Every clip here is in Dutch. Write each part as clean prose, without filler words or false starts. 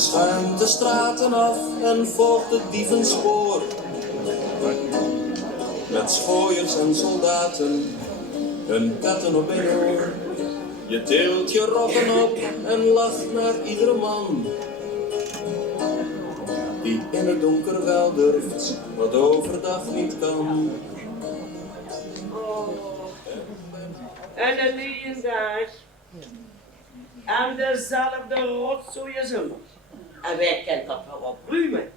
schuimt de straten af en volgt het dievenspoor. Met schooiers en soldaten, hun katten op een oor. Je tilt je rokken op en lacht naar iedere man die in het donker wel durft, wat overdag niet kan. Oh, en een leeuwendag. En dezelfde rotzooi zomer. En wij kennen dat wel wat ruimen.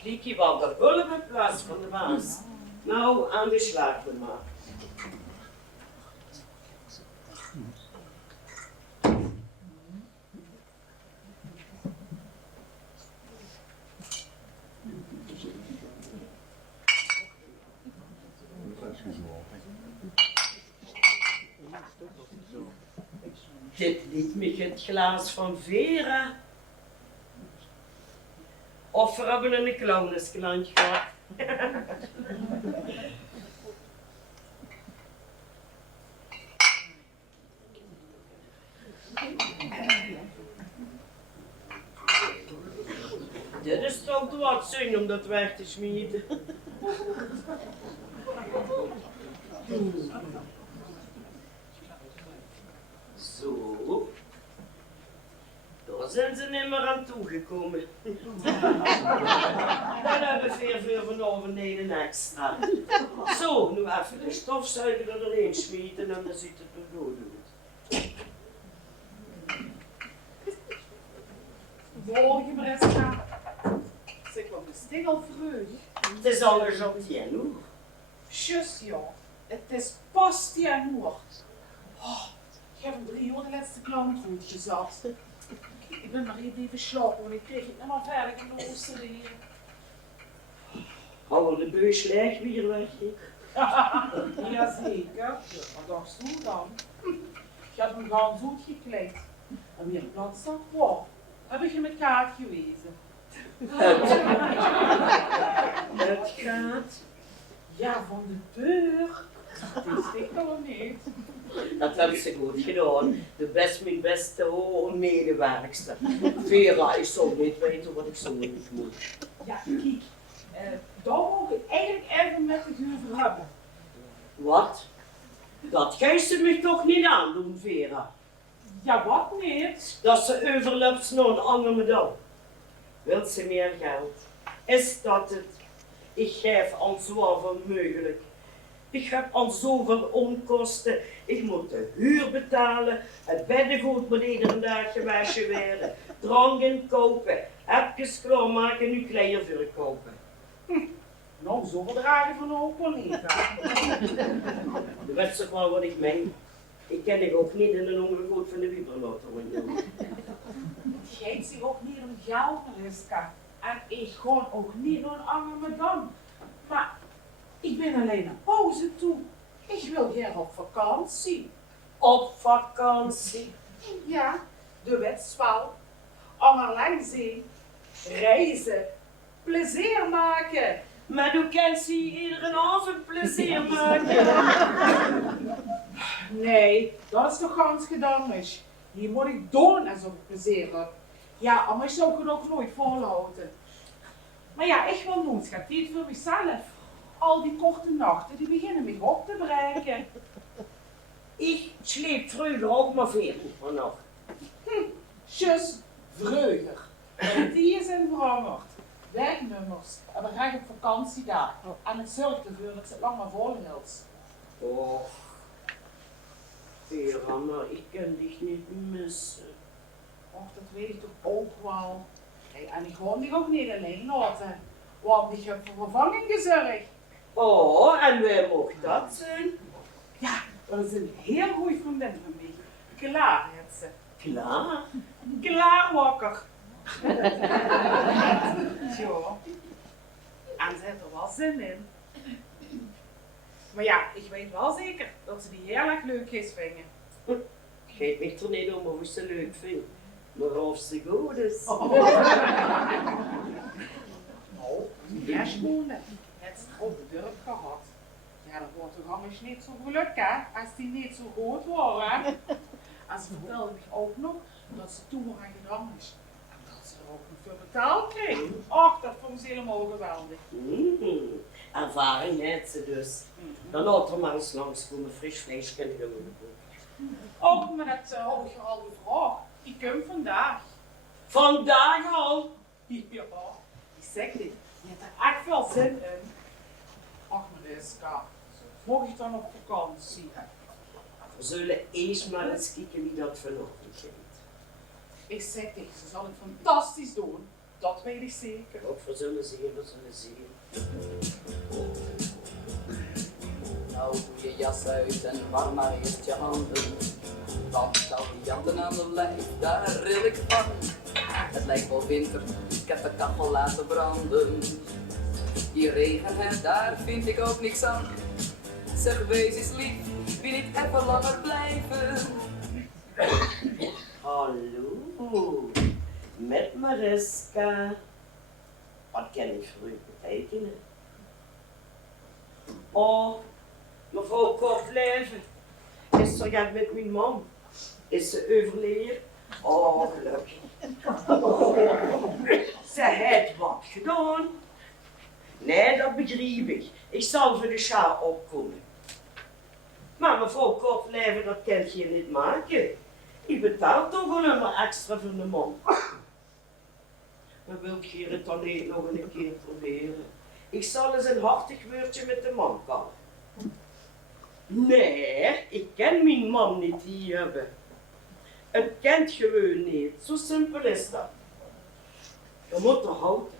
Klikje wel de hulp in plaats van de baas. Nou, aan de slag maar. Dit liet me het glas van Vera. Of we hebben een clownesklantje gehad. Dit is toch te wat zin om dat weg te smeden. Zo. Daar zijn ze niet meer aan toegekomen. Dan hebben we weer vanavond een extra. Zo, nu even de stofzuiger er doorheen smeten en dan ziet het er goed uit. Volgende Mariska. Zeg, wat is dit al vreugd? Het is al een gentien, hoor. Tjus, joh. Het is pas 10 uur. Oh, ik heb om 3 uur de laatste clowntroet gezat. Ik ben maar even slapen, want ik kreeg het helemaal verder in de oosteren hier. Hou de beus leeg weer weg. Jazeker. Wat dacht je dan? Ik had me gewoon goed gekleed. En weer plaats zag, wow, heb ik je met kaart gewezen. Het gaat. Ja, van de deur. Dat wist ik nog niet. Dat hebben ze goed gedaan. Mijn beste medewerkster. Vera, ik zou niet weten wat ik zo niet moet. Ja, kijk. Daar wil ik eigenlijk even met u over hebben. Wat? Dat geeft ze me toch niet aan doen, Vera. Ja, wat niet? Dat ze overloopt naar een andere medal. Wilt ze meer geld? Is dat het? Ik geef al zoveel mogelijk. Ik heb al zoveel onkosten. Ik moet de huur betalen, het beddengoed moet iedere dag gewassen worden, dranken kopen, appjes klaarmaken, nu kleren verkopen. Nou, zoveel dragen van ook wel niet. Je weet toch wel wat ik meen. Ik ken ik ook niet in een ondergoed van de wieberloter. Het geeft zich ook niet om geld, Mariska. En ik gewoon ook niet door een andere madame. Maar ik ben alleen naar pauze toe. Ik wil graag op vakantie. Op vakantie. Ja, de wetswal. Allerlei zee. Reizen. Plezier maken. Maar hoe kan ze iedere avond plezier maken? Nee, dat is toch gans gedaan is. Hier moet ik doen als ik plezier heb. Ja, anders zou ik het ook nooit volhouden. Maar ja, ik wil nooit gaat niet voor mezelf. Al die korte nachten, die beginnen me op te breken. Ik sleep vroeger ook maar 14 vannacht. Tjus, vreugder. En die zijn veranderd. Werknummers en we gaan op vakantie daar. En het zorgt ervoor dat ze het lang maar volhield. Oh, Vera, maar ik kan dich niet missen. Och, dat weet ik toch ook wel. Hey, en ik ga die ook niet alleen laten. Want ik heb voor vervanging gezorgd. Oh, en wie mocht dat zijn? Ja, dat is een heel goeie vriendin van mij. Klaar heet ze. Klaar. Klaarwakker. Zo. En ze heeft er wel zin in. Maar ja, ik weet wel zeker dat ze die heel erg leuk is vinden. Ik weet niet er niet om of ze leuk vindt, maar of ze goed is. Nou, die schoenen heeft ze op de dorp gehad. Ja, dat wordt toch anders niet zo gelukkig, hè, als die niet zo goed waren. En ze vertelde me ook nog dat ze toen nog aan gedaan is. En dat ze er ook nog voor betaald krijgen. Ach, dat vond ze helemaal geweldig. Ervaring heeft ze dus. Dan had er maar eens langskomen, fris vlees kunnen doen. Oh, maar dat had ik je al gevraagd. Ik kom vandaag. Vandaag al? Ja, ik zeg dit. Je hebt er echt veel zin in. Ach, Mariska, mag ik dan op vakantie? We zullen eerst maar eens kijken wie dat vanochtend vindt. Ik zeg tegen ze zal het fantastisch doen. Dat weet ik zeker. Ook we zullen zien, we zullen zien. Nou, doe je jas uit en warm maar eerst je handen. Want al die janten aan de lijf, daar ril ik van. Het lijkt wel winter, ik heb de kachel laten branden. Die regen en daar vind ik ook niks aan. Zeg, wees eens lief, wie niet even langer blijven. Hallo, met Mariska. Wat kan ik voor u betekenen? Oh, mevrouw Kortleven. Is ze gaat met mijn man? Is ze overleden? Oh, gelukkig. Ze heeft wat gedaan. Nee, dat begrijp ik. Ik zal voor de schaar opkomen. Maar mevrouw Kortleven, dat kan je niet maken. Ik betaal toch wel maar extra voor de man. Dan wil ik hier het dan niet nog een keer proberen. Ik zal eens een hartig woordje met de man kallen. Nee, ik ken mijn man niet hier hebben. Het kent gewoon niet. Zo simpel is dat. Je moet er houden.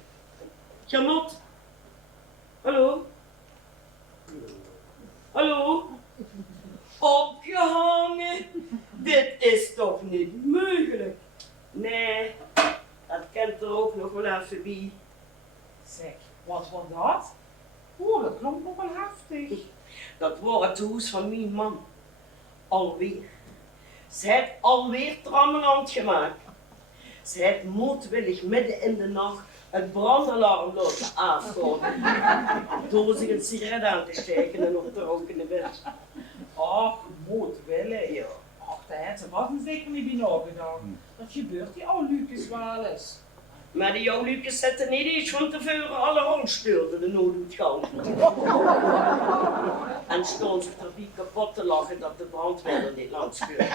Je moet. Hallo? Hallo? Opgehangen? Dit is toch niet mogelijk? Nee, dat kent er ook nog wel even wie. Zeg, wat was dat? Oh, dat klonk nog wel heftig. Dat was het huis van mijn man. Alweer. Ze heeft alweer trammeland gemaakt. Ze heeft moedwillig midden in de nacht het brandalarm laten afgaan. Door zich een sigaret aan te steken en op te roken in bed. Ach, moedwillig. Ja. Ach, daar heeft ze wat zeker niet bij nagedacht. Dat gebeurt die oude Lucas wel eens. Maar die jouw Lucas zetten niet iets van tevoren alle rolstoelen de noodgang. En stonden ze er die kapot te lachen dat de brandweer er niet langs kunt.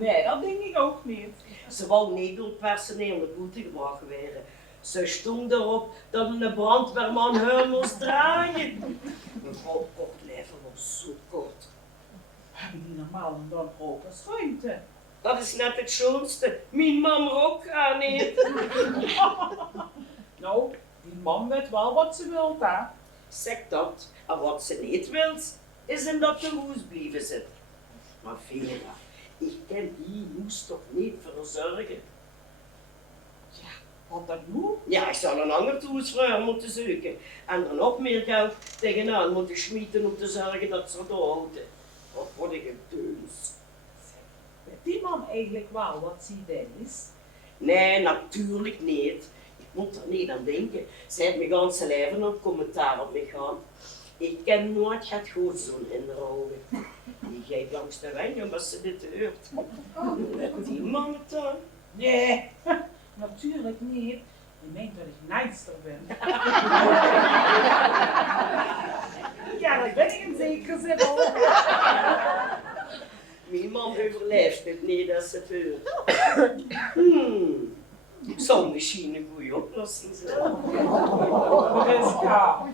Nee, dat denk ik ook niet. Ze wou niet door het personeel naar boete gebracht werden. Ze stond erop dat een brandweerman haar moest draaien. Mevrouw Kortleven was zo kort. Hebben die normaal dan ook als vrienden? Dat is net het schoonste. Mijn man ook aan niet. Nou, die man weet wel wat ze wil, hè? Zeg dat. En wat ze niet wil, is in dat de hoes blijven zitten. Maar Vera, ik kan die hoes toch niet verzorgen? Ja, wat dan nu? Ja, ik zal een ander toesvrouw moeten zoeken. En er nog meer geld tegenaan moeten schmieten om te zorgen dat ze er houden. Wat word ik een deus. Weet die man eigenlijk wel wat ze is? Nee, natuurlijk niet. Ik moet er niet aan denken. Ze heeft mijn ganse leven een commentaar op me gehad. Ik ken nooit het goed zo'n in de ogen. Die geeft langs de weg omdat ze dit hoort. Die man dan? Nee, natuurlijk niet. Je meent dat ik nijdster ben. Ja, dat ben ik in zekere zin ook. Mijn man overleeft het niet als ze het hoort. Zou misschien een goede oplossing zijn. Mariska,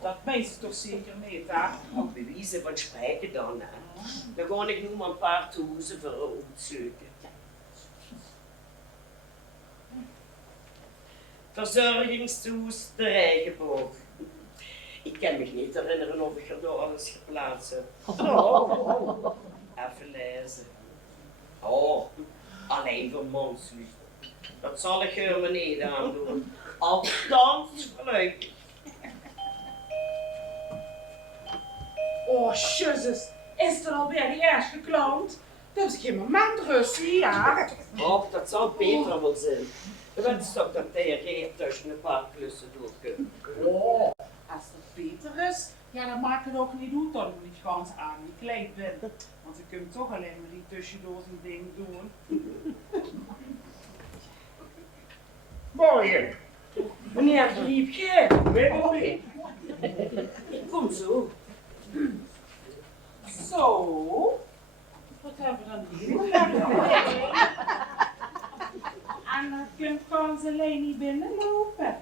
dat meent ze toch zeker niet, hè? Op bewijzen van spreken dan. Hè. Dan ga ik nu maar een paar toezen voor uitzoeken. Verzorgingstoes de Rijgenboog. Ik kan me niet herinneren of ik er door alles geplaatst heb. Even lezen. Oh, alleen voor mansliefde. Dat zal ik er me niet aan doen. Althans gelukkig. Oh, jezus, is er alweer die erg gekloond? Dat is geen moment rust, ja. Och, dat zou beter wel zijn. Je wens toch dat hij tussen een paar klussen door kunt. Oh, als het beter is, ja, dan maakt het ook niet uit dat ik niet gans aangekleed ben. Want ik kan toch alleen maar die tussendoor zijn ding doen. Morgen. Meneer Griepje, Middelbeek. ik kom zo. Zo. Wat hebben we dan hier? En dan kunt Frans alleen niet binnenlopen.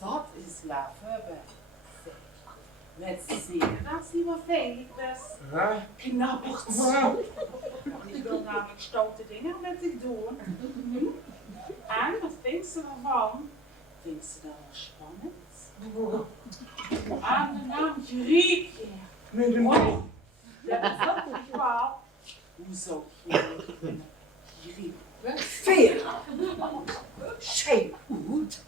Dat is laffe. Met zeker als hij wat veilig is. Knappert. Ik wil namelijk stoute dingen met zich doen. En wat vindt ze ervan? Vindt ze dat wel spannend? Aan de naam Griepje. Middelbeek. Dat is ook niet wel. Hoezo Griepje? Vera, zij goed.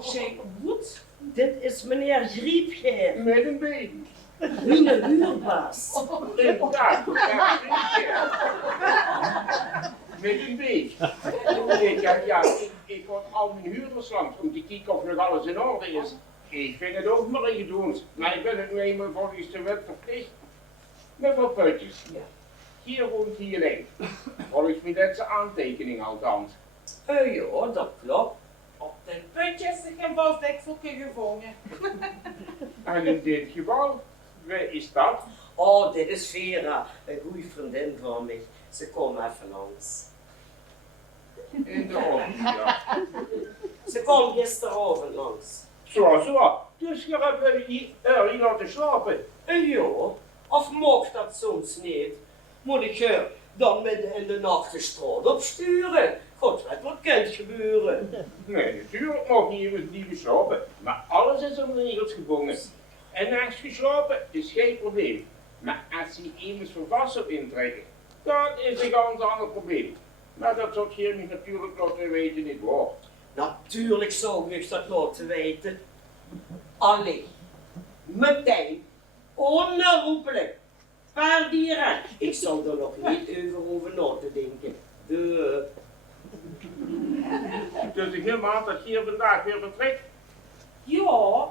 Zij goed? Dit is meneer Griepje, Middelbeek. mijn huurbaas. Inderdaad. Middelbeek. Ja, ik word al mijn huurders langs om te kijken of nog alles in orde is. Ik vind het ook maar gedoens, maar ik ben het nu eenmaal volgens de wet verplicht. Mevrouw Putjes, hier woont hij alleen. Volgens mij dat zijn aantekening althans. Ja, dat klopt. Op de putjes zich een bosdekseltje gevangen. En in dit geval, wie is dat? Oh, dit is Vera, een goede vriendin van mij. Ze komt even langs. In de ochtend, ja. Ze kwam gisteravond langs. Zo. Dus je hebt hier laten slapen. Ja, of mocht dat soms niet? Moet ik je dan midden in de nacht de straat opsturen? God weet wat kan gebeuren. Nee, natuurlijk mag niet iemand slapen. Maar alles is om regels gebonden. En nachts geslapen is geen probleem. Maar als je iemand volwassen intrekken, dat is een ganz ander probleem. Maar dat zou je niet natuurlijk laten weten niet waar. Natuurlijk zou ik dat laten weten. Alleen, meteen, onherroepelijk, per direct. Ik zou er nog niet over na te denken. Dus ik neem aan dat je hier vandaag weer vertrekt. Ja,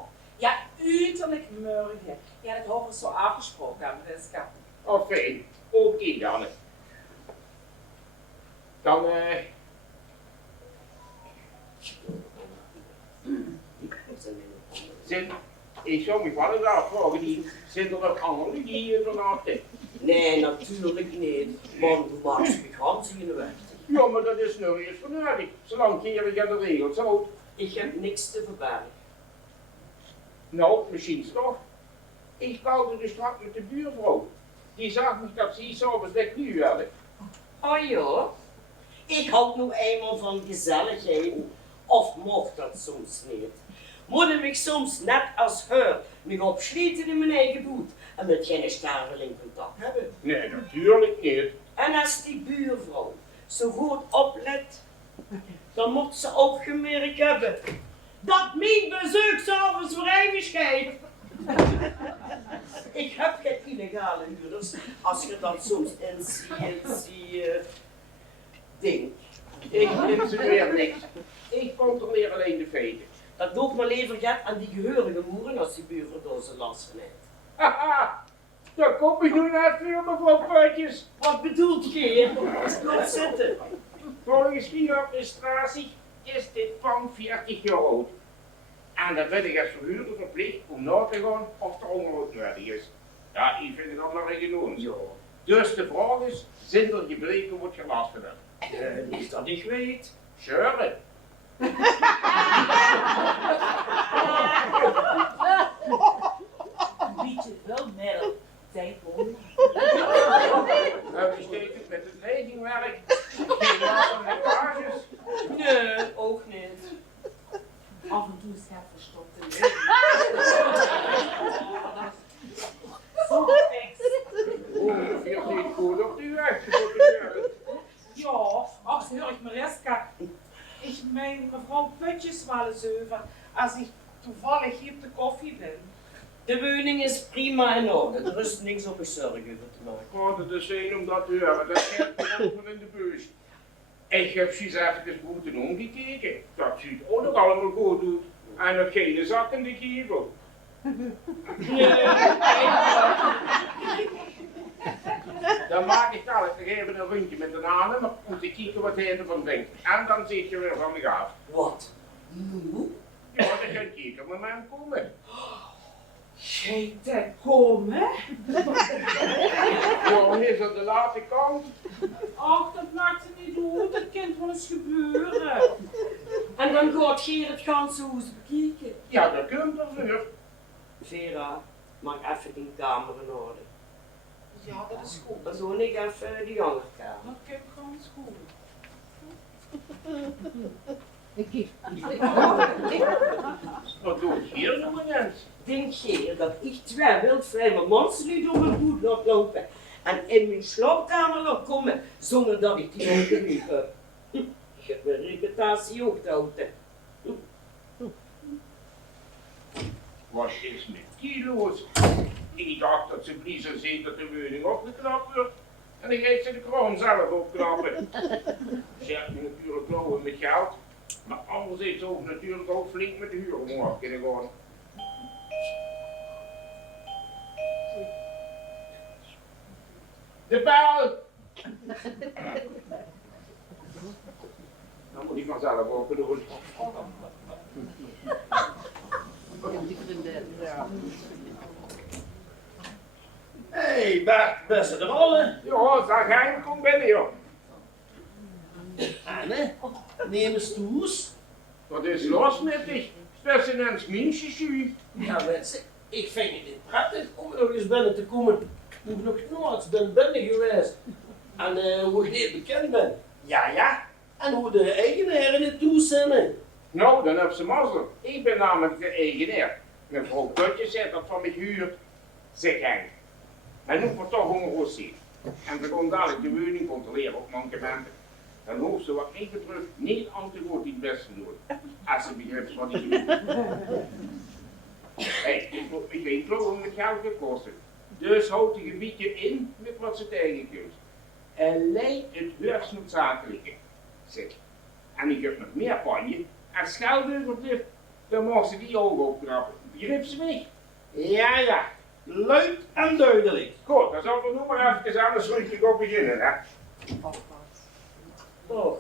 uiterlijk morgen. Ja, dat hebben we zo afgesproken, Mariska. Of fijn, oké dan. Dan, ik zou me wel eens afvragen, zijn er nog anderen die hier vernachten? Nee, natuurlijk niet. Want we maken vakantie in de weg. Ja, maar dat is nou eerst van nodig, zolang keer je de regels houdt. Ik heb niks te verbergen. Nou, misschien toch. Ik belde dus straks met de buurvrouw. Die zag me dat ze iets over de nu werden. Oh ja, ik houd nu eenmaal van gezelligheden. Of mocht dat soms niet. Moet ik soms net als haar me opschieten in mijn eigen boet en met geen sterveling contact hebben. Nee, natuurlijk niet. En als die buurvrouw zo goed oplet, dan moet ze ook gemerkt hebben dat mijn bezoek s'avonds voor eeuwigheid. Ik heb geen illegale huurders, als je dat soms inziet, ding. Ik insinueer niks. Ik controleer alleen de feiten. Dat doe ik maar liever gaat aan die gehörige moeren als die buurvrouw daar zijn last van heeft. Haha, daar kom ik nu naar vuur, mevrouw Puitjes. Wat bedoelt je? Laat zitten. Volgens die administratie is dit van 40 jaar oud. En dan ben ik als verhuurder verplicht om na te gaan of er onderhoud nodig is. Ja, ik vind het allemaal genoeg. Ja. Dus de vraag is, zijn er gebreken wat je last van hebt? Niet dat ik weet. Sure. Beetje wel middel. Zijn honden. Heb je steeds met het leidingwerk? Geen last van lekkages? Nee, ook niet. Af en toe is het verstopte Zo gefixt. Ongeveer niet goed op die weg. Ja, ach, hoor ik Mariska. Ik meen mevrouw Putjes wel eens over als ik toevallig hier op de koffie ben. De woning is prima in orde. Er is niks om me zorgen over te maken. Oh, dat is één om dat te horen. Dat geldt gewoon van in de bus. Ik heb ze even goed en omgekeken. Dat ze het ook nog allemaal goed doet. En nog geen zak in de kievel. Nee, Dan maak ik dadelijk nog even een rondje met de namen om te kijken wat hij ervan denkt. En dan zit je weer van de gaaf. Wat? Nu? Ja, dan kan je kijken met hem komen. Gij te komen? Waarom is dat de late kant? Ach, dat maakt het niet uit. Dat kan wel eens gebeuren. En dan gaat Gerrit gaan zo eens bekijken. Ja, dat kunt er weer. Vera, maak even die kamer in orde. Ja, dat is goed. Dan doe ik even die andere kamer. Dat kan gewoon goed. Wat doet hier nog een mens? Denk je dat ik 2 wildvreemde mensen nu door mijn voet laat lopen en in mijn slaapkamer laat komen zonder dat ik die ook niet heb? Ik heb mijn reputatie ook te houden. Wat is met die los? Ik dacht dat ze bliezen ziet dat de woning opgeknapt wordt. En dan gaat ze de kroon zelf opknappen. Ze heeft natuurlijk lopen met geld. Maar anders heeft ze ook natuurlijk ook flink met de huur omhoog kunnen gaan. De bel! Dan moet ik vanzelf open doen. Hey Bert, beste de rollen. Ja, zeg hij, kom binnen joh. Anne, neem eens toes. Wat is los met dich? Stel je eens minstjes. Ja mensen, ik vind het niet prettig om nog eens binnen te komen. Hoe ik nog nooit ben binnen geweest. En hoe ik niet bekend ben. Ja. En hoe de eigenaren dit toezinnen. Nou, dan heb ze mazzel. Ik ben namelijk de eigenaar. Mevrouw Putjes heeft dat van mij gehuurd. Zeg hij. En nu wordt toch ongehoord zien. En ze kon dadelijk de woning controleren op mankementen. Dan hoeft ze wat even terug niet al te goed het beste doen. Als ze begrijpt wat ik doe. Hey, ik weet wel hoe het geld gaat kosten. Dus houd die gebiedje in met wat ze tegenkomt. En leid het hoogst noodzakelijke. Zeg. En ik heb nog meer van je. Als schouder op dit, dan mag ze die ogen opknappen. Begrijp ze weg? Ja. Luid en duidelijk. Goed, dan zal ik nog maar even aan de slutje op beginnen, hè. Toch?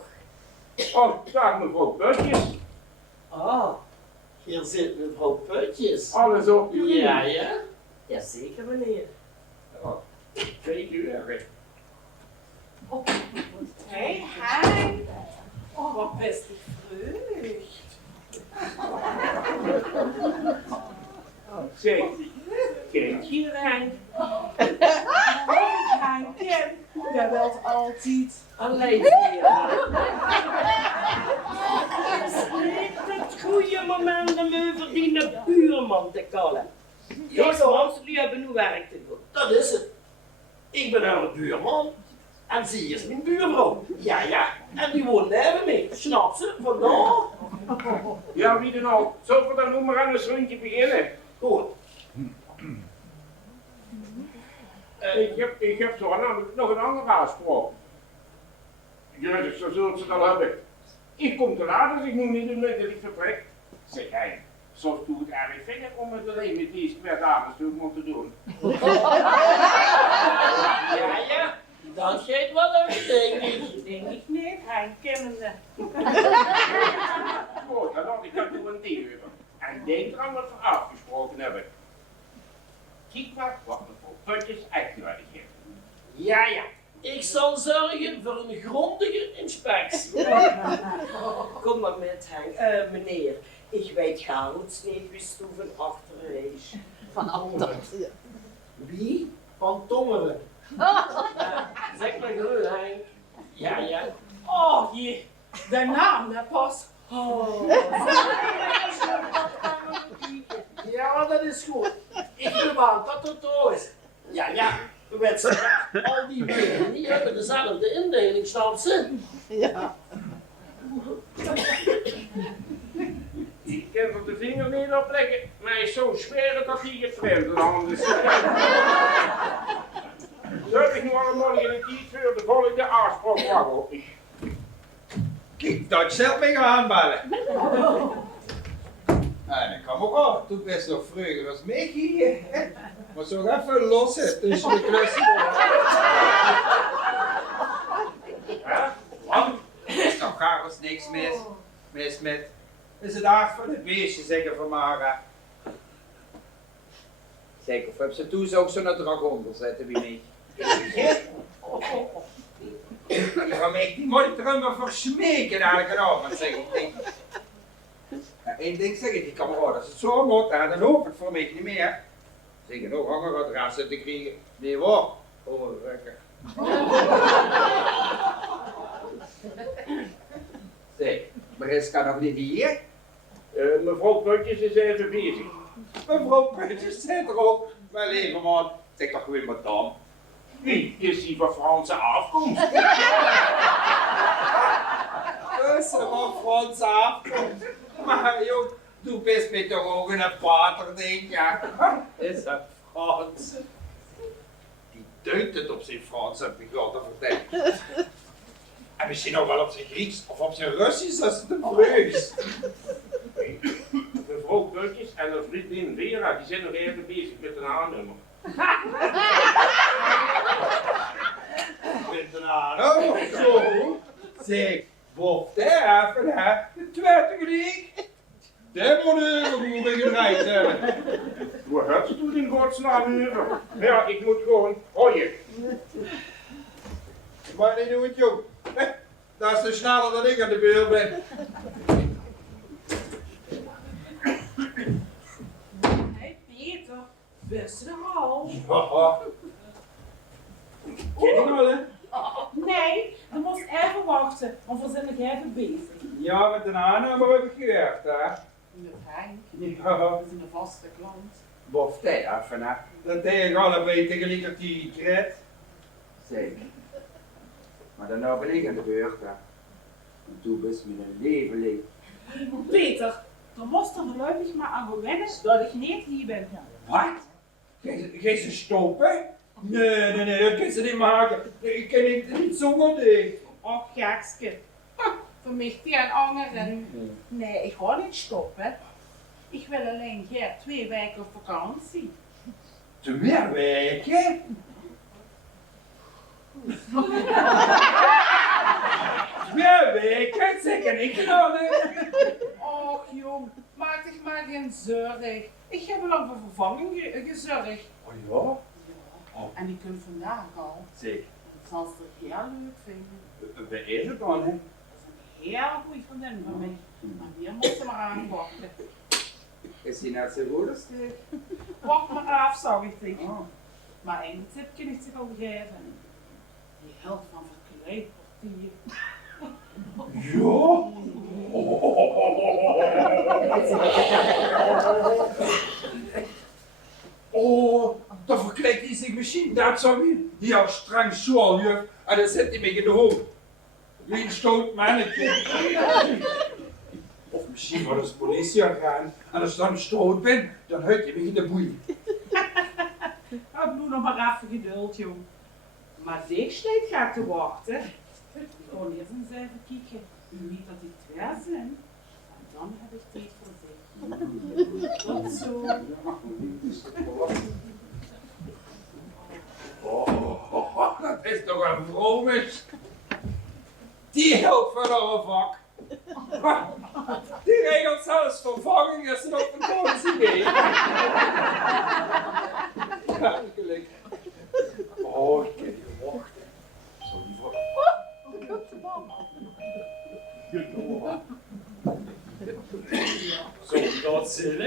Oh, dag mevrouw Putjes. Ah, hier zit mevrouw Putjes. Alles op uw Ja. Jazeker meneer. 2 uur. Hey. Oh, wat best vreugd. Zeg, kijk hier Henk. Henk, jij wilt altijd. Alleen Vera. Het goede moment om over die buurman te kallen. Deze mensen die hebben nu werk te doen. Dat is het. Ik ben haar buurman. En zij is mijn buurvrouw. Ja. En die woont neven mij. Snap ze? Vandaar. Ja, wie dan ook. Zullen we dan nog maar aan een rondje beginnen? Goed. Ik heb zo namelijk nog een andere afspraak. Dus zo zullen ze dan hebben. Ik kom te laat, dus ik moet niet doen dat ik vertrek. Zeg hij, zo doe het eigenlijk vinger om het alleen met deze 2 dames te doen. Ja. Dat geeft wel uit, denk ik. Denk ik niet, Henk, kennende. Goed, dan had ik dat doen een 10 uur. En denk eraan wat we afgesproken hebben. Kijk maar wat mevrouw Putjes uitgenodigd heeft. Ja. Ik zal zorgen voor een grondige inspectie. Kom maar met Henk. Meneer, ik weet goud niet wie stoeven achter is. Van achter. Wie? Van Tongeren. Zeg maar gewoon, Henk. Ja. Oh, je. De naam, hè, pas. Ja, dat is goed. Ik neem aan dat het zo is. Ja. Al die dingen, die hebben dezelfde indeling, snap ze? Ja. Ik kan er de vinger niet op leggen, maar hij is zo smerig dat hij getrimd is. Zet ik nu allemaal in het iets voor de volgende afspraak wachten. Kijk, dat zelf mee gaan aanbellen. En dat kan ook al. Toen best nog vroeger als mij hier. Maar zo even los tussen de klussen. niks mis met. Is het aard van het beestje, zeker van Mara? Zeker, of heb ze toen ook zo'n dragon zetten bij mij? Die van mij, die moet ik er helemaal voor smeken elke avond, zeg ik. Eén ding zeg ik, die kameraad, als het zo moet, dan hoop ik voor mij niet meer. Zeker nog honger wat raad te krijgen. Nee hoor, overrukken. Zeg, maar is kan nog niet hier? Mevrouw Putjes is even bezig. Mevrouw Putjes zit er ook. Mijn lieve man, zeg toch weer wat dan. Wie is die van Franse afkomst? Dat is een Franse afkomst. Maar joh, du bist met de ogen een pater, denk ja. Is een Frans. Die deunt het op zijn Frans, heb ik al te vertellen. En misschien ook wel op zijn Grieks of op zijn Russisch als het een vreus. Mevrouw Putjes en haar vriendin Vera, die zijn nog even bezig met een A-nummer. Met een aan. Oh, zo. Zeg, Bob, daar even hè. De tweede gelijk. Daar moet even goed gedraaid hebben. Hoe gaat ze toen in godsnaam huren? Ja, ik moet gewoon hooien. Maar niet doe het, joh. Dat is te sneller dan ik aan de beurt ben. Hé Peter, wist je er al? Haha. Ken je al, hè? Nee, je moest even wachten, want we zijn nog even bezig. Ja, met een aanname heb ik gewerkt, hè? Met Henk, Ja. dat is een vaste klant. Bof, daar even, hè? Dat tegen allebei tegelijkertijd red. Zeker. Maar dan ben ik aan de beurt, hè? En toen best met een leven leven. Peter, dan moest er voorlopig maar aan gewennen dat ik niet hier ben. Wat? Ga ze stoppen? Nee, dat kan ze niet maken. Ik kan niet zomaar doen. Och, gekske. Vermicht die aan anderen. Nee, ik ga niet stoppen. Ik wil alleen hier 2 weken op vakantie. 2 weken? 2 weken? Zeker niet genomen. Och jong, maak dich maar geen zorgen. Ik heb al voor vervanging gezorgd. Oh ja? En ik kunt vandaag al. Zeker. Dat zal ze heel leuk vinden. Wat is het dan, hè? Dat is een heel goede vriendin van mij. Maar hier moet ze maar aanpakken. Is hij net zo goed als dit? Wacht maar af, zou ik tegen. Oh. Maar één tip kan ik zich al geven. Die held van verkleedportier. Ja? Oh, dan verkleedt hij zich misschien. Dat zou hij. Die al streng zoal, juf. En dan zet hij me in de hoofd. Wie een stoot mannetje. Of misschien wordt eens politie gaan. En als ik dan stoot ben, dan houdt hij me in de boei. Heb nu nog maar even geduld, jong. Maar deze tijd gaat te wachten. Ik ga eerst eens even kijken. Niet dat ik 2 zijn. En dan heb ik tijd voor zich. Tot zo. Oh, dat is toch een vromis. Die helpt van alle vak. Die regelt zelfs vervanging als ze op vakantie gaan. Eigenlijk. Oh, ik kan niet wachten. Zo die Zo dat zin,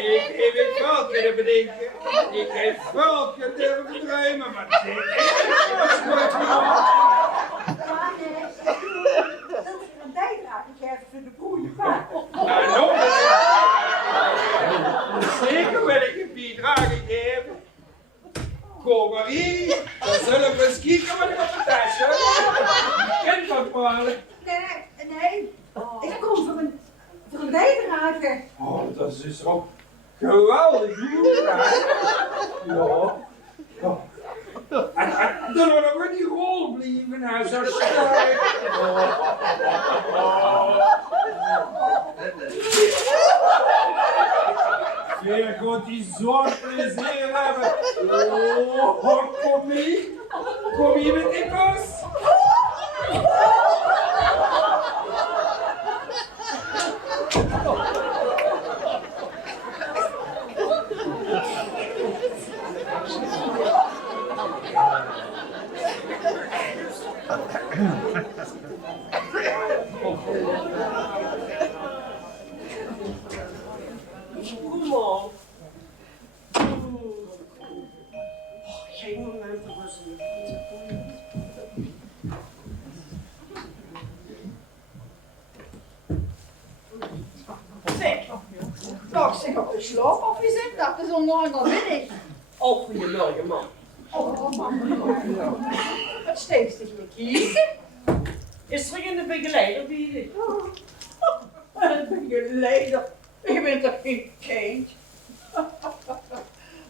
Ik heb het wel kunnen bedenken. Ik heb wel durven dromen, maar dit is nooit gedaan. Een bijdrage geven voor de broer paard. Nou, nog zeker wil ik een bijdrage geven. Kom maar hier, dan zullen we eens kijken wat ik op de tas heb. Kent dat maar. Nee, ik kom voor een bijdrage. Oh, dat is dus ook. Geweldig goed, hè? Ja. En dan we nog in die rol blijven, hè, zo sterk. Zeer goed, die zo'n plezier hebben. Oh, kom hier. Kom hier met die bus. Kom op. Geen moment te rusten. Zeg, toch zeg op de slaap of je zit dat? Het is onnodig dan ben ik. Oh, goedemorgen, man. Oh, man. Wat steekt zich met kiezen? Is er geen begeleider bij je? Een begeleider. Ik ben toch geen kind?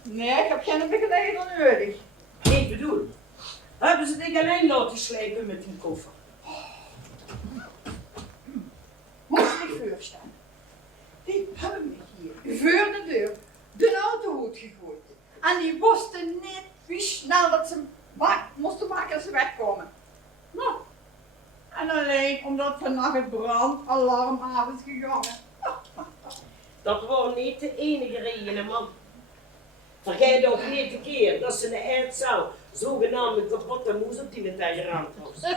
Nee, ik heb geen begeleider nodig. Ik bedoel, hebben ze dich alleen laten slepen met die koffer? Moet je voorstellen. Die hebben me hier voor de deur de autohoed gegooid. En die wisten niet wie snel dat ze moesten maken als ze wegkomen. Nou, en alleen omdat vannacht het brandalarm af is gegaan. Dat waren niet de enige redenen, man. Vergeet ook niet de keer dat ze een eindzaal zogenaamde kapotte moes op die tegenrand was.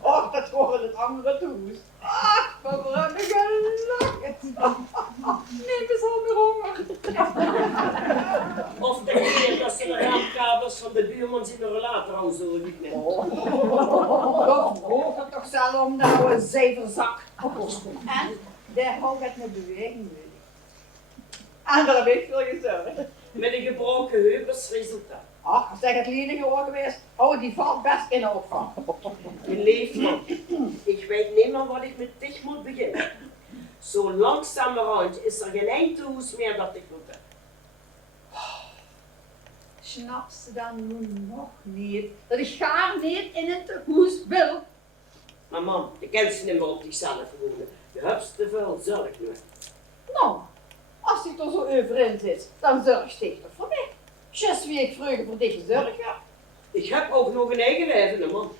Och, dat horen het andere toes. Ach, wat heb ik gelachen. Neem eens al meer honger. Of de keer dat ze de raamkabels van de buurman in de rollator zo niet meer. Dat hoort er toch zelf om nou een zeverzak. En daar houdt het met beweging nodig. En dat heb ik veel gezorgd. Met een gebroken heup als resultaat. Ach, als ik het lenige hoor geweest, oh, die valt best in opvang. Je leeft, man. Ik weet niet meer wat ik met dich moet beginnen. Zo langzamerhand is er geen eindtoes meer dat ik moet hebben. Snapt ze dan nu nog niet dat ik gaar niet in het huis wil? Maar man, je kent ze niet meer op zichzelf wonen. Je hebt te veel zorg nu. Nou, als ik er zo over in zit, dan zorg je toch voor mij. Just wie ik vroeger voor dich gezorgd heb. Ik heb ook nog een eigen leven, man.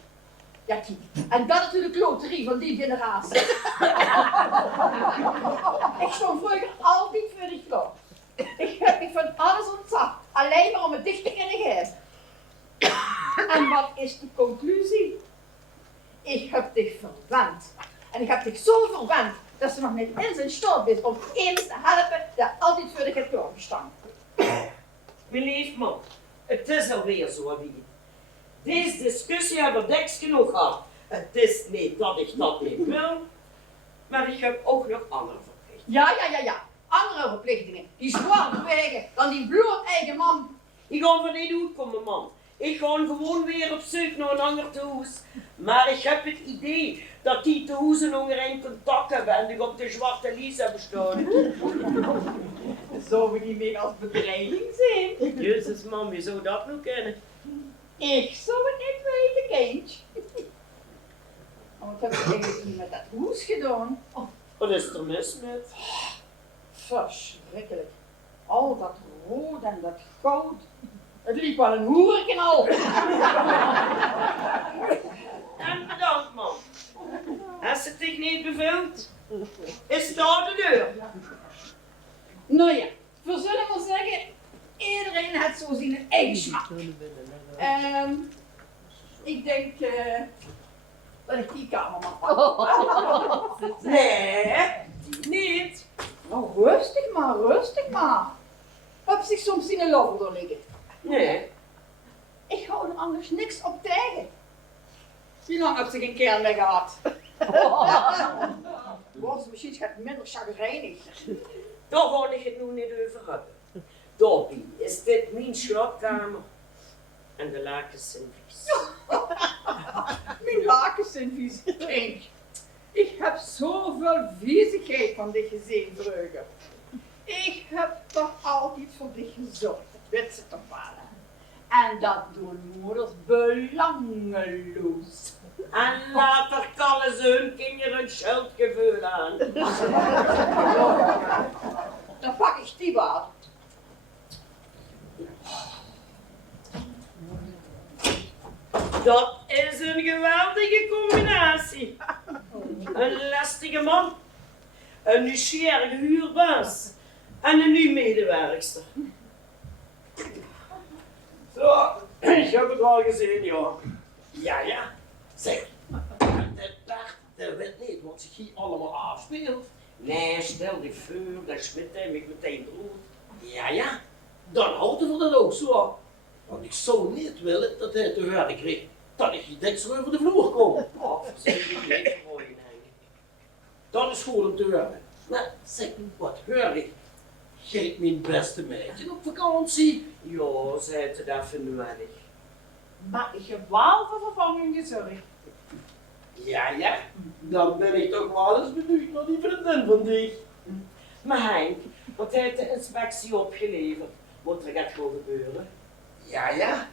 Ja, kijk. En dat is natuurlijk de loterie van die generatie. Ik stond vroeger altijd voor dich klaar. Ik heb me van alles ontzag, alleen maar om het dicht te kunnen geven. En wat is de conclusie? Ik heb dich verwend. En ik heb dich zo verwend dat ze nog niet in zijn staat is om eens te helpen dat altijd voor dich heeft klaargestaan. Mijn lief man, het is alweer zo wie. Deze discussie hebben we dik genoeg gehad. Het is niet dat ik dat niet wil, maar ik heb ook nog andere verplichtingen. Ja. Andere verplichtingen, die zwaarder wegen dan die bloed eigen man. Ik ga van niet uitkomen, man. Ik ga gewoon weer op zoek naar een ander tehuis. Maar ik heb het idee dat die tehuizen nog geen contact hebben en die op de zwarte lijst hebben staan. Zou we die meer als bedreiging zien? Jezus man, wie zou dat nou kennen? Ik zou het niet weten, kindje. Maar wat heb ik eigenlijk niet met dat hoes gedaan? Wat is er mis met? Verschrikkelijk. Al dat rood en dat goud. Het liep wel een hoerenknal. En bedankt man. Als het zich niet bevindt, is daar de deur. Nou ja, we zullen wel zeggen, iedereen heeft zo zijn eigen smaak. Ik denk dat ik die kamer mag pakken. Nee, niet. Nou, rustig maar. Heb zich soms in een lover door liggen. Nee. Ik hou er anders niks op tegen. Wie lang heb ze geen kern meer gehad? Wordt ze misschien gaat minder chagrijnig. Daar ga ik het nu niet over hebben. Dobby, is dit mijn slaapkamer? En de lakens zijn vies. Mijn lakens zijn vies. Kijk, ik heb zoveel viezigheid van dit gezien, Brugge. Ik heb toch altijd voor dich gezorgd, dat weet ze toch wel. Hè? En dat doen moeders belangeloos. En later kallen ze hun kinderen een schuldgevoel aan. Dan pak ik die wel. Dat is een geweldige combinatie. Een lastige man, een nieuwsgierige huurbaas en een nieuw medewerkster. Zo, ik heb het al gezien, ja. Ja. Zeg, de Bert, dat weet niet wat zich hier allemaal afspeelt. Nee, stel je voor dat Schmidt hem meteen droeg. Ja, dan houden we dat ook zo. Want ik zou niet willen dat hij te horen kreeg dat ik hier deksel over de vloer kom. Of zou je niet gooien, eigenlijk. Dat is goed om te horen. Maar zeg, wat hoor ik? Geef mijn beste meidje op vakantie. Ja, zei het dat even nodig. Maar ik heb wel voor vervanging gezorgd. Ja, dan ben ik toch wel eens benieuwd naar die vriendin van die. Maar Henk, wat heeft de inspectie opgeleverd? Wat er gaat gewoon gebeuren? Ja,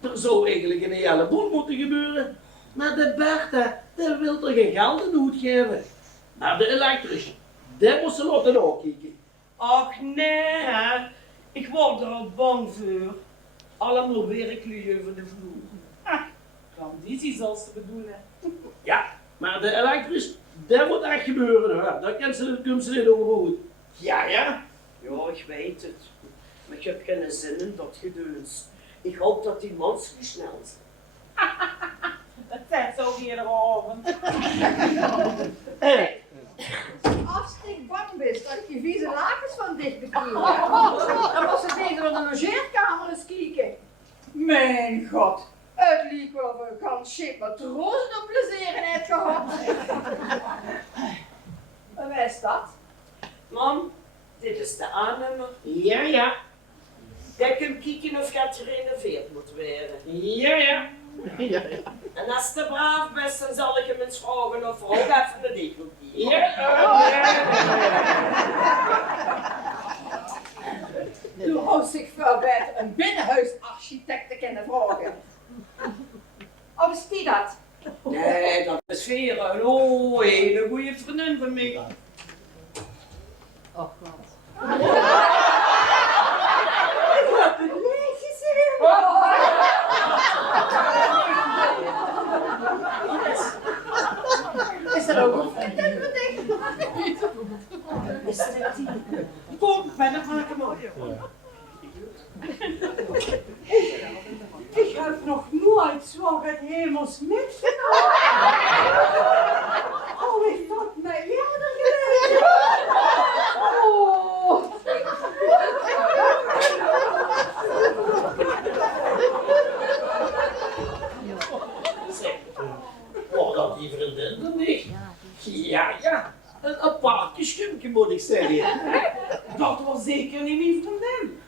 er zou eigenlijk een heleboel moeten gebeuren. Maar de Bertha, die wil er geen geld in uitgeven. Maar de elektrische, daar moet ze laten ook kijken. Ach nee, hè. Ik word er al bang voor. Allemaal werklui over de vloer. Conditie zoals ze bedoelen. Ja, maar de elektrische, dat moet echt gebeuren hoor. Dat kan ze, komt ze niet over uit. Ja. Ja, ik weet het. Maar ik heb geen zin in dat gedeuns. Ik hoop dat die mans niet snel zijn. Dat zijn zo weer avond. Als ik bang ben dat ik die vieze lakens van dicht bekijk, dan was het beter op de logeerkamer eens kijken. Mijn god, het liep wel of een kans shit met troost en plezier in het gehad. En waar is dat? Mam, dit is de A-nummer. Ja. Kijk hem kijken of het gerenoveerd moet worden. Ja. En als je braaf bent, dan zal ik hem eens vragen of er ook even een degel kijkt. Nu houdt zich voor bij een binnenhuisarchitect te kunnen vragen. Of is die dat? Nee, dat is Vera. Oh, een hele goede vriendin van mij. Oh god. Is dat ook een vriendin van dich? Is dat die? Kom, verder maken maar. Ik heb nog nooit zo het hemels misgedaan. Oh, is dat mij eerder geleden? Oh. Oh, dat die vriendin dan niet. Ja. Een apart geschenk moet ik zeggen. Dat was zeker niet mijn vriendin.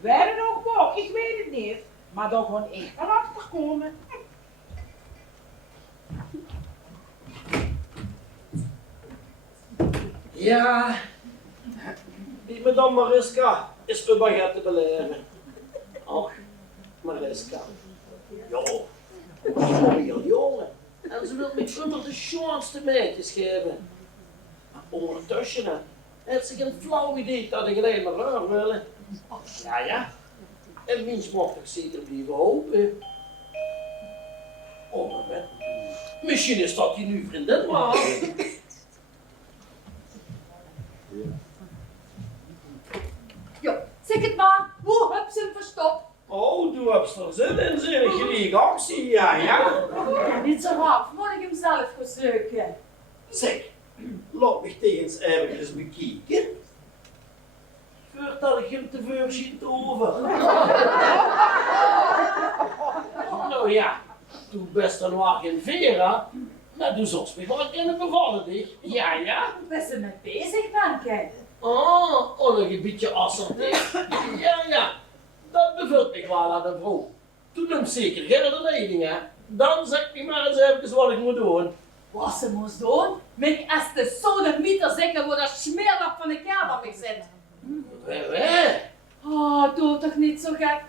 Werden nog wel, ik weet het niet. Maar daar kon ik erachter komen. Ja, die madame Mariska is een baguette te beleven. Ach, Mariska. Jo, ik ben heel jongen. En ze wil me immer de schoonste meisjes geven. Maar ondertussen heeft ze geen flauw idee dat ik alleen maar raar wil. Ja. En mens mocht ik zeker blijven hopen. Oh, maar misschien is dat je nu vriendin maar. Jo, zeg het maar, hoe heb ze hem verstopt? Oh, du hebt er zin in, zin. Gelijk actie, ja. Ja, niet zo hard, moet ik hem zelf gaan zoeken. Zeg, laat me tegen eens ergens bekijken. Voordat ik hem te veel schiet over. Nou ja, doe best dan maar geen Vera. Maar doe soms me wel kunnen bevallen, dich. Ja. Waar ze mee bezig ben, kijk. Oh, nog een beetje assertief. Ja. Dat bevult me wel aan de vrouw. Toen hem zeker geen de leiding, hè. Dan zeg ik maar eens even wat ik moet doen. Wat ze moest doen? Met als de sodemieter zeggen waar dat smeerlap van de kamer mee zit. Oh, doe toch niet zo gek.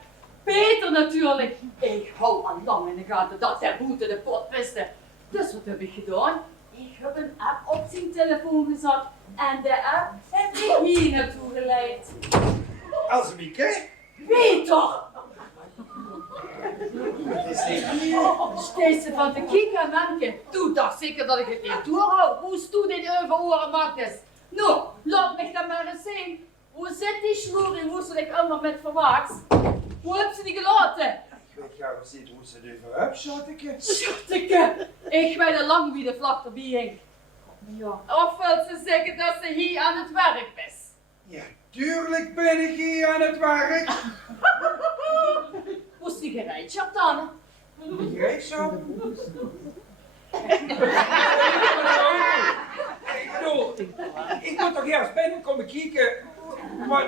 Peter natuurlijk. Ik hou al lang in de gaten dat hij boete de pot wiste. Dus wat heb ik gedaan? Ik heb een app op zijn telefoon gezet. En de app heeft me hier naartoe geleid. Als Mieke? Peter! Wat is dit hier? Steeds van te kijken, manke. Doe toch zeker dat ik het niet doorhoud. Hoe stoet dit over oren maakt is? Nou, laat me dan maar eens zien. Hoe zit die snoer in hoe ze ik allemaal met verwacht? Hoe heb ze die gelaten? Ik weet jou niet hoe ze er voor hebt, Schotteke. Schotteke, ik weet al lang wie de vlag erbij hing. Ja. Of wil ze zeggen dat ze hier aan het werk is? Ja, tuurlijk ben ik hier aan het werk. Hoe is die gereedschap dan? Gereedschap? Ik bedoel, ik moet toch eerst binnen komen kijken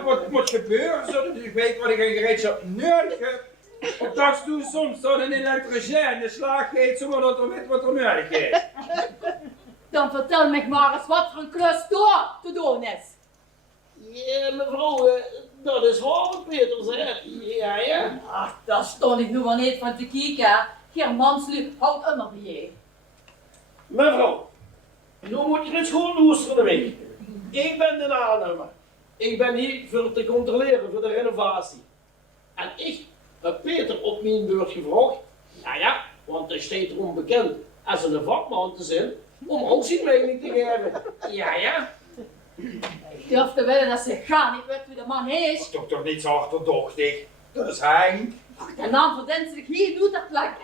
wat moet gebeuren, zodat ik weet wat ik aan gereedschap nodig heb. Op dat doen soms zo een elektricien de slag geeft, zodat we weten wat er nodig is. Dan vertel me maar eens wat voor een klus door te doen is. Ja, mevrouw, dat is waar, Peter, hè? Ja. Ach, daar stond ik nu wel niet van te kijken. Geen manslu houdt immer bij je. Mevrouw, nu moet je eens gewoon luisteren naar mij. Ik ben de aannemer. Ik ben hier voor te controleren voor de renovatie. En ik heb Peter op mijn beurt gevraagd, ja, want hij staat erom bekend als een vakman te zijn, om ook zijn mening te geven. Ja. Ik durf te wedden dat ze gaan niet weet wie de man is. Dat is toch niet zo achterdochtig? Dat is Henk. De naam verdient zich hier nu ter plekke.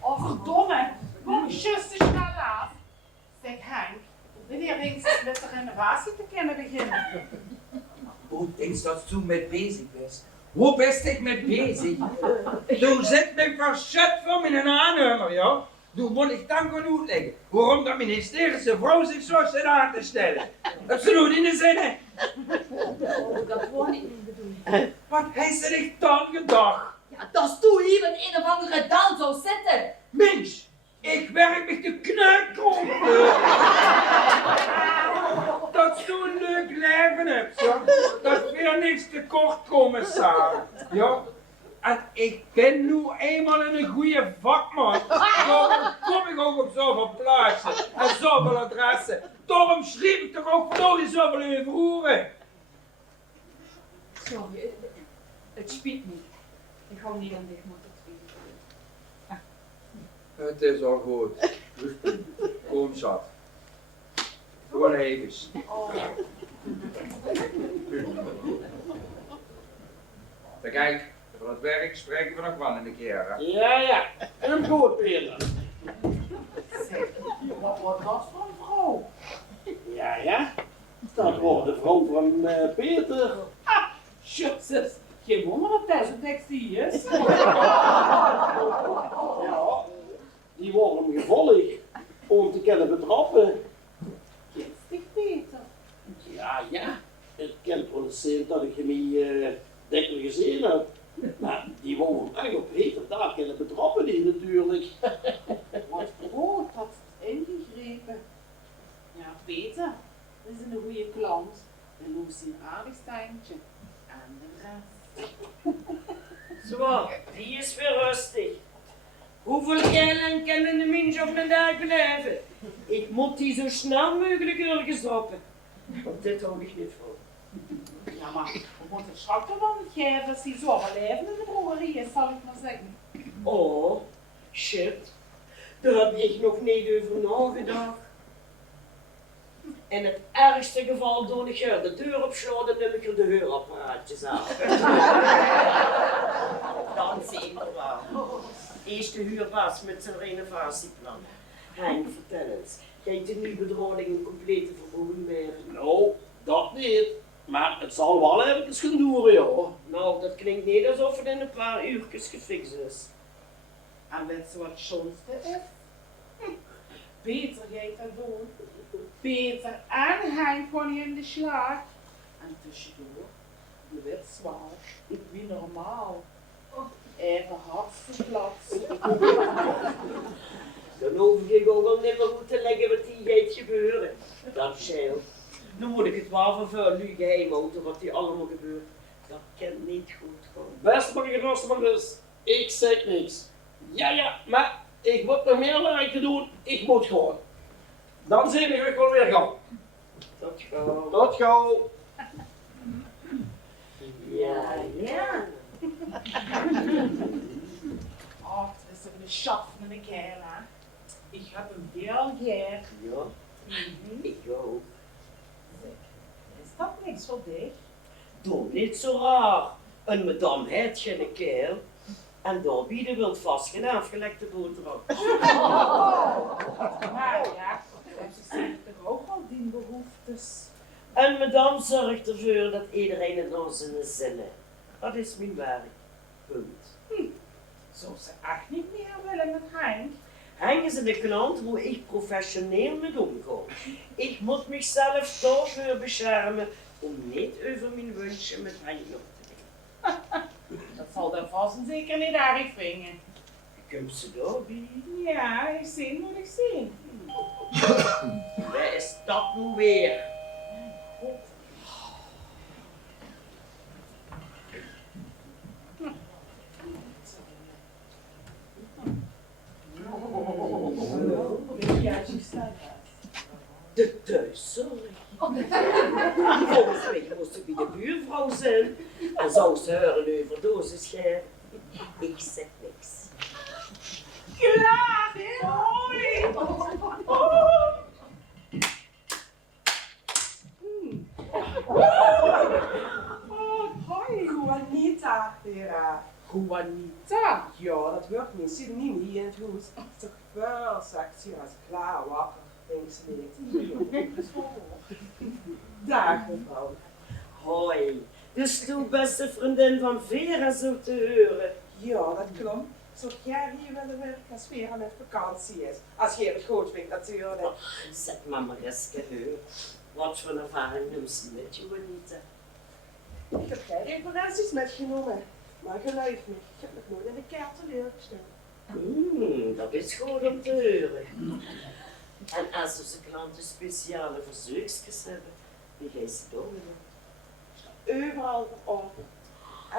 Oh, verdomme. Kom just te snel af. Zeg Henk, wanneer denk je met de renovatie te kunnen beginnen? Hoe denkst dat je met bezig bent? Hoe best ik met bezig? Du zet me verschut voor mijn aannemer, ja? Du moet ik dan gaan uitleggen waarom dat ministerie vrouw zich zo zit aan te stellen. Heb ze nu in de zinnen? Oh, dat wordt niet meer bedoeld. Wat heeft ze zich dan gedacht? Ja, dat is toen hier met een of andere dal zou zitten. Mens, ik werk met de knuikkom. Dat je een leuk leven hebt, ja? Dat weer niks tekort komen samen, ja? En ik ben nu eenmaal een goede vakman. Daarom kom ik ook op zoveel plaatsen en zoveel adressen. Daarom schreef ik toch ook nooit zoveel over hoeren. Sorry, het spiet niet. Ik hou niet aan dit moeten tweeten. Het is al goed. Kom, schat. Gewoon even. Kijk, voor het werk spreken we nog wel een keer, hè? Ja. En hem goed, Peter. Wat wordt dat voor een vrouw? Ja. Dat wordt de vrouw van Peter. Jezus, geen wonder dat hij zo'n tekst is. Ja, die wordt hem gevolgd om te kunnen betrappen. Giftig Peter. Ja. Ik kan wel eens zien dat ik hem niet dikwijls gezien heb. Maar die wou hem echt op Peter daar kunnen betrappen die natuurlijk. Wat groot had het ingegrepen. Ja, Peter, dat is een goede klant. En Loes een aardig steintje. En de rest. Zo, die is weer rustig. Hoeveel geilen kunnen de mensen op mijn dag blijven? Ik moet die zo snel mogelijk ergens droppen. Want dit hou ik niet voor. Ja, maar we moeten straks toch wel niet geven als die zo blijven in de broerie is, zal ik maar zeggen. Oh, shit. Daar heb ik nog niet over nagedacht. In het ergste geval doe ik er de deur op slot en neem ik er de huurapparaatjes aan. Dan zien we wel. Eerst de huurbaas met zijn renovatieplan. Henk, vertel eens. Kijk de nieuwe bedroding een complete vergoeding meer. Nou, dat niet. Maar het zal wel even gaan duren, joh. Nou, dat klinkt niet alsof het in een paar uurtjes gefixt is. En weet je wat het schoonste is? Peter gaat dat doen. Peter en Henk gaan in de slag. En tussendoor, je weet zwaar, wie normaal. Even hartstikke Dan hoef ik ook al niet meer goed te leggen wat hier gaat gebeuren. Dat scheelt. Nu moet ik het wel vervullen, nu geheim houden wat hier allemaal gebeurt. Dat kan niet goed gaan. Beste burgemeester, dus ik zeg niks. Ja, maar ik moet nog meer werk te doen. Ik moet gewoon. Dan zie ik wel weer gaan. Tot gauw. Tot gauw. Ja. Oh, das ist so eine schaffende Kerl, hè? Ich hab hem heel gern. Ja, ik ook. Is dat niks voor dich? Doe niet zo raar. Een madame heeft geen kerel. En daar bieden wil vast geen afgelekte boterham. Maar ja, ze zijn toch ook al die behoeftes. En madame zorgt ervoor dat iedereen het naar zijn zin heeft. Dat is mijn werk. Punt. Zou ze echt niet meer willen met Henk? Henk is een klant waar ik professioneel mee omga. Ik moet mezelf daarvoor beschermen om niet over mijn wensje met Henk op te doen. Dat zal dan vast en zeker niet erg vinden. Ik heb ze daarbij. Ja, ik zie moet ik zien. Waar is dat nu weer? De thuiszorg. Volgens mij moest ze bij de buurvrouw zijn. En zou ze horen over dozen scheren. Ik zeg niks. Klaar, hè? Hoi! Oh, hoi. Juanita, Vera. Juanita. Ja, dat wordt mijn synoniem hier in het huis. Toch wel, zegt ze, als klaar wakker. Denk ze niet. Dag, mevrouw. Hoi. Dus de beste vriendin van Vera zo te horen. Ja, dat klopt. Zou jij hier willen werken als Vera met vakantie is? Als je het goed vindt natuurlijk. Zeg maar maar eens gehoord. Wat voor ervaring neemt ze met Juanita? Ik heb geen referenties metgenomen. Maar geloof me, ik heb nog nooit in de kerk teleurgesteld. Dat is goed om te horen. En als onze klanten speciale verzoekjes hebben, wie gaan ze doen? Overal verordend.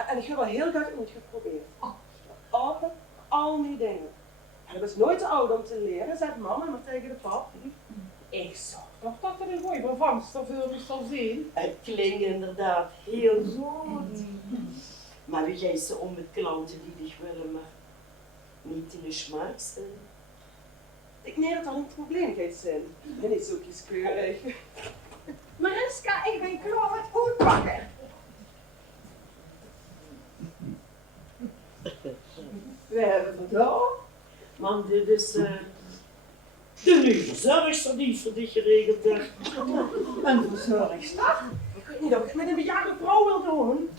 En ik heb al heel graag uitgeprobeerd. Altijd al die dingen. En dat is nooit te oud om te leren, zegt mama maar tegen de pap. Ik zag toch dat er een goede vervangster voor me zal zien. Het klinkt inderdaad heel goed. Maar wie gaat ze om met klanten die dich willen, maar niet in de smaak zijn? Ik neem dat al een probleem gaat zijn. Ik ben niet zo kieskeurig. Mariska, ik ben klaar met uitpakken. We hebben vandaag. Man, dit is de nieuwe zorgster die voor dich geregeld heeft. Een verzorgster? Ik weet niet of ik het met een bejaarde vrouw wil doen.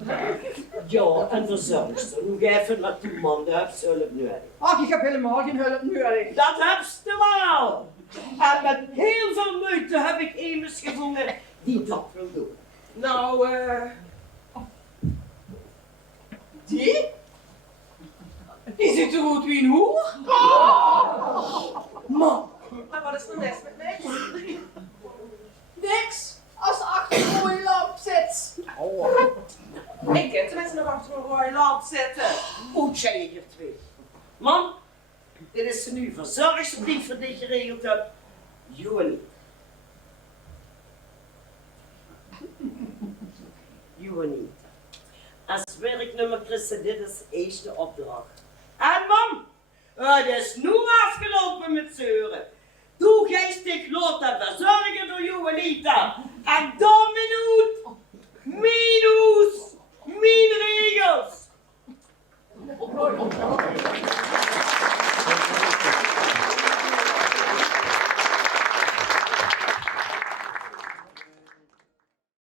Ja, en verzorgster. Nu geef het naartoe, man, daar heb ze hulp nodig. Ach, ik heb helemaal geen hulp nodig. Dat heb ze wel! En met heel veel moeite heb ik iemand gevonden die dat wil doen. Nou, die? Die ziet er goed wie een hoer. Man. En wat is er net met niks? Niks, als er achter een mooie lamp zit. Ik ken tenminste nog achter een rode lamp zitten. Goed zijn hier twee. Man, dit is de nieuwe verzorgster die voor dich geregeld heeft. Johan. Johan. Als werknummer is dit is de eerste opdracht. En man, het is nu afgelopen met zeuren. Doe geestig lot en verzorg